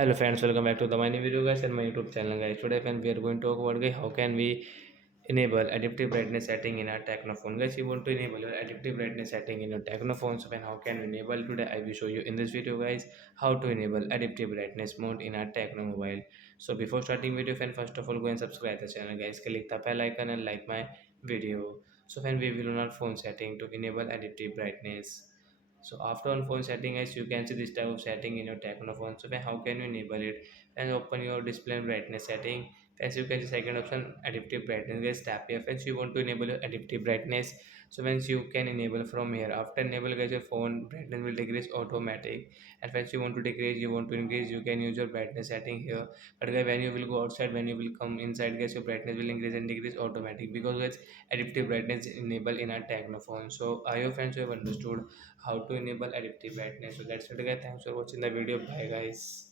Hello friends, welcome back to the my new video guys and my YouTube channel guys. Today friends, we are going to talk about guys, how can we enable adaptive brightness setting in our Tecno phone. Guys, you want to enable your adaptive brightness setting in your Tecno phone. So then how can we enable? Today I will show you in this video guys how to enable adaptive brightness mode in our Tecno mobile. So before starting video friend, first of all go and subscribe the channel guys. Click the bell icon and like my video. So when we will on our phone setting to enable adaptive brightness. So after on phone setting as you can see this type of setting in your Tecno phone. So then how can you enable it? And open your display and brightness setting. As you can see second option adaptive brightness. Guys tap here. Once you want to enable your adaptive brightness. So once you can enable from here. After enable guys your phone brightness will decrease automatic. And once you want to decrease, you want to increase, you can use your brightness setting here. But guys when you will go outside, when you will come inside guys your brightness will increase and decrease automatic because guys adaptive brightness enable in our Tecno phone. So I hope friends you have understood how to enable adaptive brightness. So that's it guys, thanks for watching the video, bye guys.